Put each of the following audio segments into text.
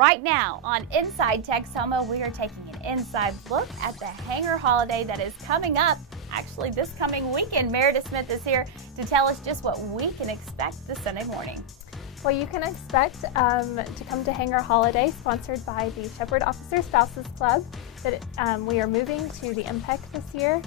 Right now on Inside Texoma, we are taking an inside look at the Hangar holiday that is coming up. Actually, this coming weekend. Meredith Smith is here to tell us just what we can expect this Sunday morning. Well, you can expect to come to Hangar Holiday, sponsored by the Shepherd Officer Spouses Club. That we are moving to the MPEC this year.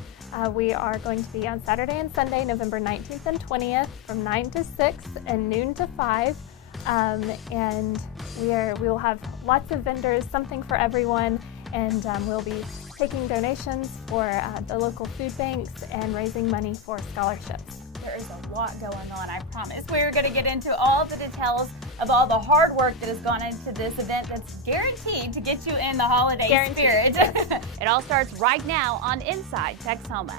We are going to be on Saturday and Sunday, November 19th and 20th, from 9 to 6 and noon to 5. And we will have lots of vendors, something for everyone, and we'll be taking donations for the local food banks and raising money for scholarships. There is a lot going on, I promise. We're going to get into all the details of all the hard work that has gone into this event that's guaranteed to get you in the holiday spirit. Yes. It all starts right now on Inside Texoma.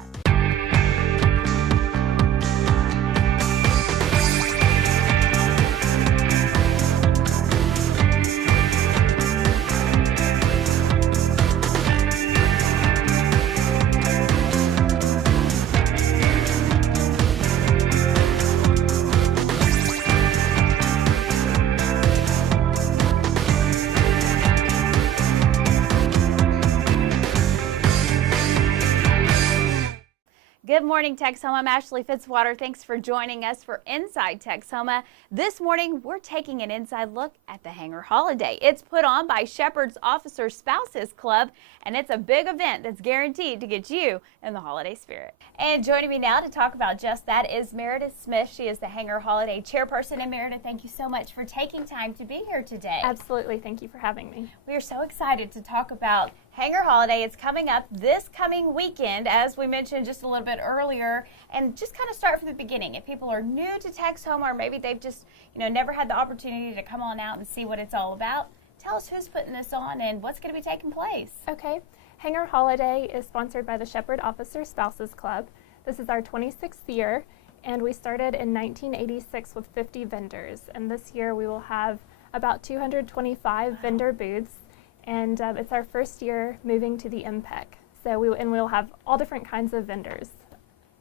Good morning, Texoma. I'm Ashley FITZWATER. Thanks for joining us for Inside Texoma. This morning, we're taking an inside look at the Hangar Holiday. It's put on by Shepherd's Officer Spouses Club, and it's a big event that's guaranteed to get you in the holiday spirit. And joining me now to talk about just that is Meredith Smith. She is the Hangar Holiday chairperson. And Meredith, thank you so much for taking time to be here today. Absolutely. Thank you for having me. We are so excited to talk about Hangar Holiday. It's coming up this coming weekend, as we mentioned just a little bit earlier, and just kind of start from the beginning. If people are new to Texoma, or maybe they've just, never had the opportunity to come on out and see what it's all about, tell us who's putting this on and what's going to be taking place. Okay. Hangar Holiday is sponsored by the Shepherd Officer Spouses Club. This is our 26th year, and we started in 1986 with 50 vendors. And this year we will have about 225 vendor booths. And it's our first year moving to the MPEC. So we'll have all different kinds of vendors.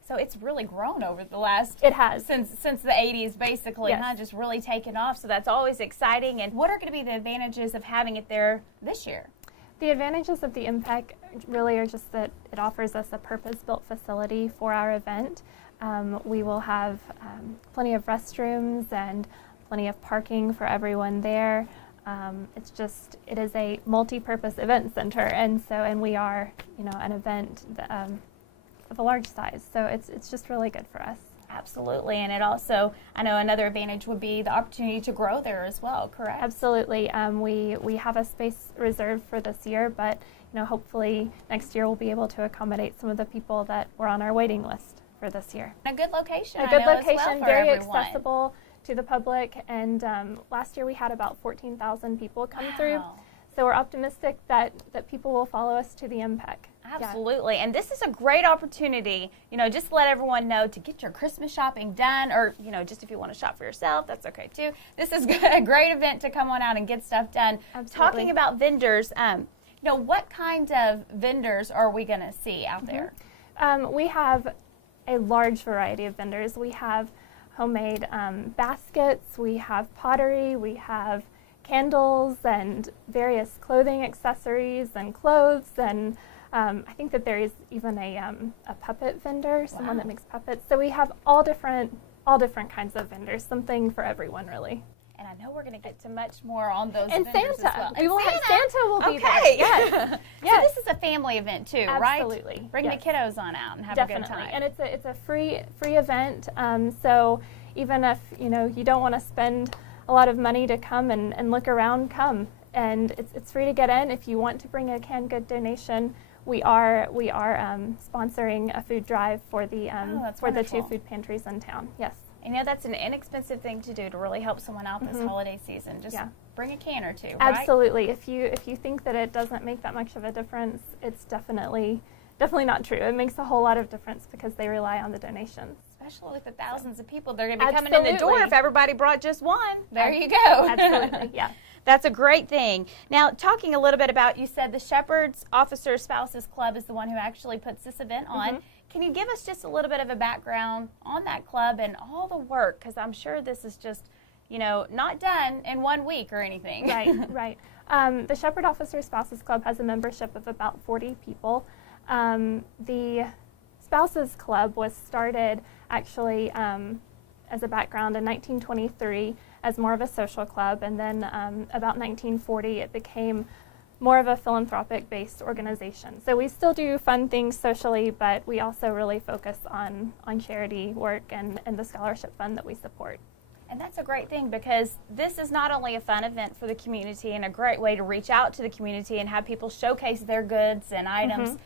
So it's really grown over the last... It has. Since the 80s, basically, yes. Huh? Just really taken off. So that's always exciting. And what are going to be the advantages of having it there this year? The advantages of the MPEC really are just that it offers us a purpose-built facility for our event. We will have plenty of restrooms and plenty of parking for everyone there. It is a multi-purpose event center, and we are, an event of a large size. So it's just really good for us. Absolutely, and it also, I know another advantage would be the opportunity to grow there as well, correct? Absolutely. We have a space reserved for this year, but hopefully next year we'll be able to accommodate some of the people that were on our waiting list for this year. A good location. A good location, as well for very everyone. accessible to the public, and last year we had about 14,000 people come through. So we're optimistic that people will follow us to the MPEC. Absolutely, and this is a great opportunity, just to let everyone know to get your Christmas shopping done, or, just if you want to shop for yourself, that's okay too. This is a great event to come on out and get stuff done. Absolutely. Talking about vendors, what kinds of vendors are we going to see out there? We have a large variety of vendors. We have homemade baskets, we have pottery, we have candles and various clothing accessories and clothes, and I think that there is even a puppet vendor, someone that makes puppets. So we have all different kinds of vendors, something for everyone really. And I know we're going to get to much more on those and vendors Santa. as well. We will have Santa will be there. Yes. Yes. So this is a family event too, Absolutely. right? Bring yes. the kiddos on out and have Definitely. a good time. And it's a free event. So even if you don't want to spend a lot of money to come and look around, come. And it's free to get in. If you want to bring a canned good donation, we are sponsoring a food drive for the the 2 food pantries in town. Yes. That's an inexpensive thing to do to really help someone out this holiday season. Just bring a can or two, right? Absolutely. If you think that it doesn't make that much of a difference, it's definitely not true. It makes a whole lot of difference because they rely on the donations. Especially with the thousands of people that are going to be coming in the door if everybody brought just one. There you go. Absolutely, yeah. That's a great thing. Now, talking a little bit about, you said the Shepherd's Officer Spouses Club is the one who actually puts this event on. Can you give us just a little bit of a background on that club and all the work? Because I'm sure this is just, not done in 1 week or anything. Right, right. The Shepherd Officer Spouses Club has a membership of about 40 people. The Spouses Club was started actually as a background in 1923 as more of a social club, and then about 1940 it became more of a philanthropic-based organization. So we still do fun things socially, but we also really focus on charity work and the scholarship fund that we support. And that's a great thing, because this is not only a fun event for the community and a great way to reach out to the community and have people showcase their goods and items,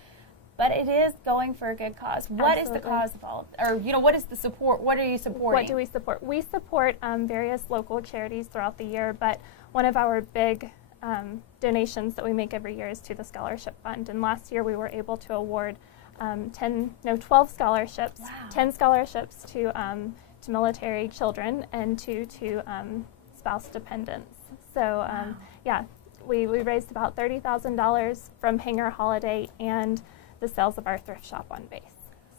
but it is going for a good cause. What is the cause of all, or what is the support? What are you supporting? What do we support? We support various local charities throughout the year, but one of our big donations that we make every year is to the scholarship fund. And last year we were able to award 12 scholarships, Wow. 10 scholarships to military children and 2 to spouse dependents. So Wow. yeah, we raised about $30,000 from Hangar Holiday and the sales of our thrift shop on base.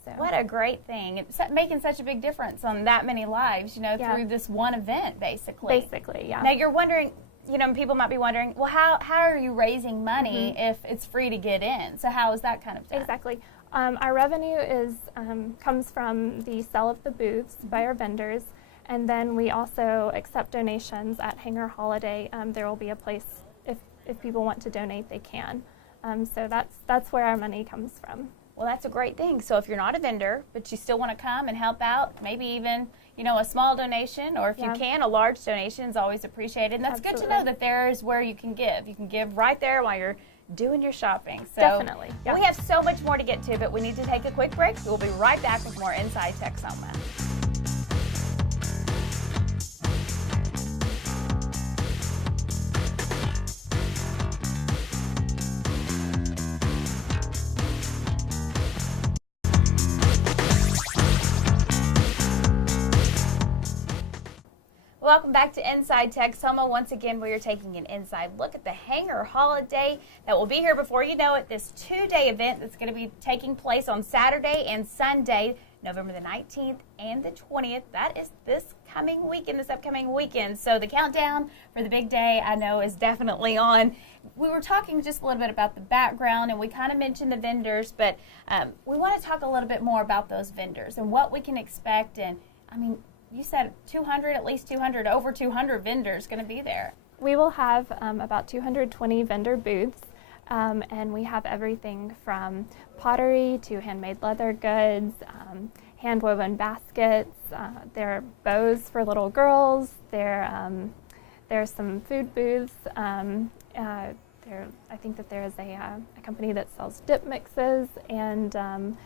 So What a great thing. It's making such a big difference on that many lives, Yeah. through this one event, basically. basically, yeah. Now you're wondering, people might be wondering, well, how are you raising money if it's free to get in? So how is that kind of done? Exactly. Our revenue comes from the sale of the booths by our vendors, and then we also accept donations at Hangar Holiday. There will be a place if people want to donate, they can. So that's where our money comes from. Well, that's a great thing. So if you're not a vendor, but you still want to come and help out, maybe even, a small donation, or if you can, a large donation is always appreciated. And that's good to know that there is where you can give. You can give right there while you're doing your shopping. So Definitely. Yeah. We have so much more to get to, but we need to take a quick break. We'll be right back with more Inside Texoma. Welcome back to Inside Texoma. Once again, we are taking an inside look at the Hangar Holiday that will be here before you know it. This 2-day event that's going to be taking place on Saturday and Sunday, November the 19th and the 20th. That is this upcoming weekend. So the countdown for the big day, I know, is definitely on. We were talking just a little bit about the background, and we kind of mentioned the vendors, but we want to talk a little bit more about those vendors and what we can expect. And you said 200, at least 200, over 200 vendors going to be there. We will have about 220 vendor booths, and we have everything from pottery to handmade leather goods, hand-woven baskets. There are bows for little girls. There are some food booths. I think that there is a company that sells dip mixes, and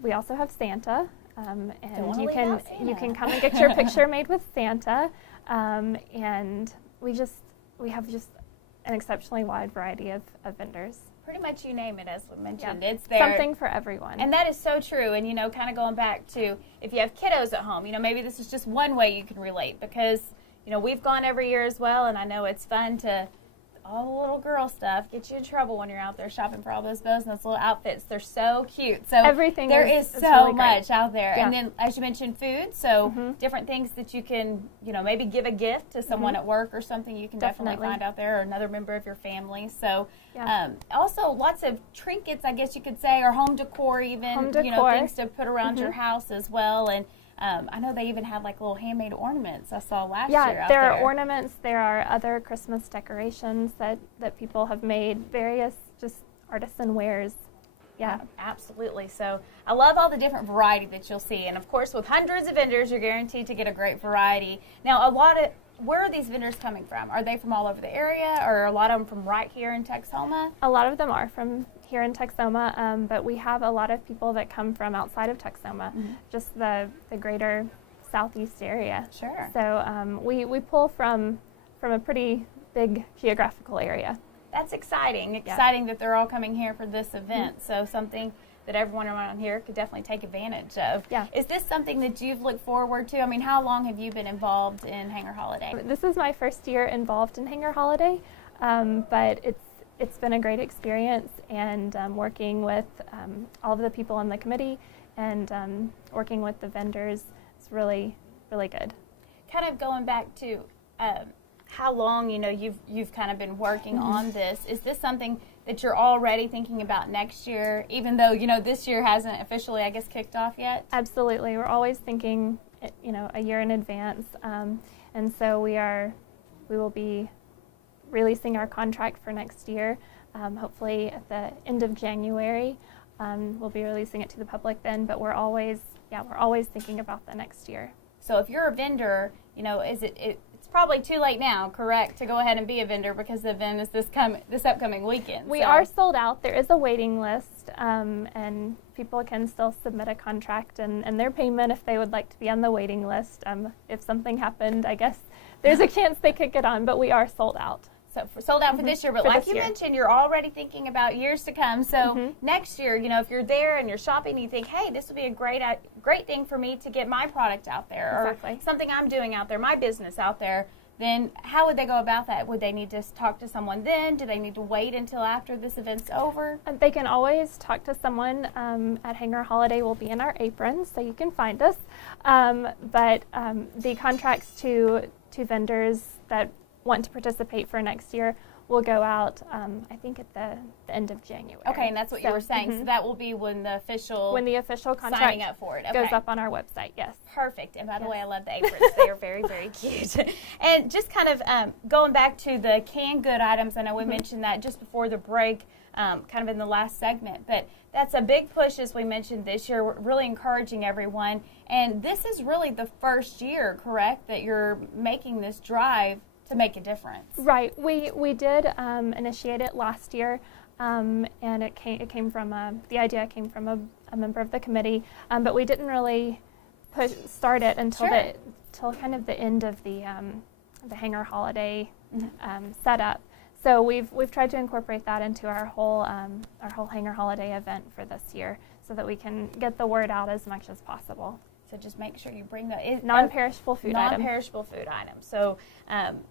we also have Santa. And you can come and get your picture made with Santa, and we have an exceptionally wide variety of vendors. Pretty much you name it, as we mentioned, Yeah. it's there. Something for everyone. And that is so true. And kind of going back to if you have kiddos at home, maybe this is just one way you can relate, because we've gone every year as well, and I know it's fun to. All the little girl stuff gets you in trouble when you're out there shopping for all those bows and those little outfits. They're so cute. So everything there is so really much out there. Yeah. And then, as you mentioned, food. So different things that you can, maybe give a gift to someone at work or something. You can definitely find out there, or another member of your family. So also lots of trinkets, I guess you could say, or home decor even. Home decor. Things to put around your house as well. And I know they even have like little handmade ornaments I saw last year out there. Yeah, there are ornaments. There are other Christmas decorations that people have made, various just artisan wares. Yeah, absolutely. So I love all the different variety that you'll see. And of course, with hundreds of vendors, you're guaranteed to get a great variety. Now, where are these vendors coming from? Are they from all over the area, or are a lot of them from right here in Texoma? A lot of them are from here in Texoma, but we have a lot of people that come from outside of Texoma, just the greater southeast area. Sure. So we pull from a pretty big geographical area. That's exciting. Exciting that they're all coming here for this event. So something that everyone around here could definitely take advantage of. Yeah. Is this something that you've looked forward to? How long have you been involved in Hangar Holiday? This is my first year involved in Hangar Holiday, but it's been a great experience, and working with all of the people on the committee and working with the vendors is really, really good. kind of going back to how long, you know, you've kind of been working on this. Is this something that you're already thinking about next year, even though, you know, this year hasn't officially, I guess, kicked off yet? Absolutely. We're always thinking, you know, a year in advance. And so we will be releasing our contract for next year, hopefully at the end of January. We'll be releasing it to the public then, but we're always thinking about the next year. So if you're a vendor, you know, it's probably too late now, correct, to go ahead and be a vendor because the event is this upcoming weekend. We are sold out. There is a waiting list, and people can still submit a contract and their payment if they would like to be on the waiting list. If something happened, I guess there's a chance they could get on, but we are sold out. So sold out for this year, but For like this you year. mentioned, you're already thinking about years to come. So next year, you know, if you're there and you're shopping, you think, hey, this would be a great thing for me to get my product out there, Exactly. or something I'm doing out there, my business out there. Then how would they go about that? Would they need to talk to someone then? Do they need to wait until after this event's over? They can always talk to someone at Hangar Holiday. We'll be in our aprons, so you can find us. But the contracts to vendors that want to participate for next year will go out, I think, at the end of January. Okay, and that's what you were saying. So that will be when the official contract signing up for it goes up on our website. Yes. Perfect. And by the way, I love the aprons. They are very, very cute. And just kind of going back to the canned good items, I know we mentioned that just before the break, kind of in the last segment, but that's a big push, as we mentioned this year. We're really encouraging everyone. And this is really the first year, correct, that you're making this drive to make a difference. Right. We did initiate it last year, and it came from the idea came from a member of the committee, but we didn't really start it until till kind of the end of the Hangar Holiday setup. So we've tried to incorporate that into our whole Hangar Holiday event for this year, so that we can get the word out as much as possible. So just make sure you bring the non-perishable food item. Non-perishable food items. So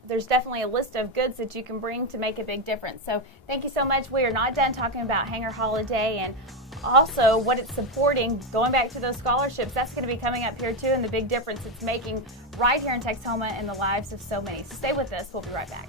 there's definitely a list of goods that you can bring to make a big difference. So thank you so much. We are not done talking about Hangar Holiday and also what it's supporting. Going back to those scholarships, that's going to be coming up here too, and the big difference it's making right here in Texoma in the lives of so many. Stay with us. We'll be right back.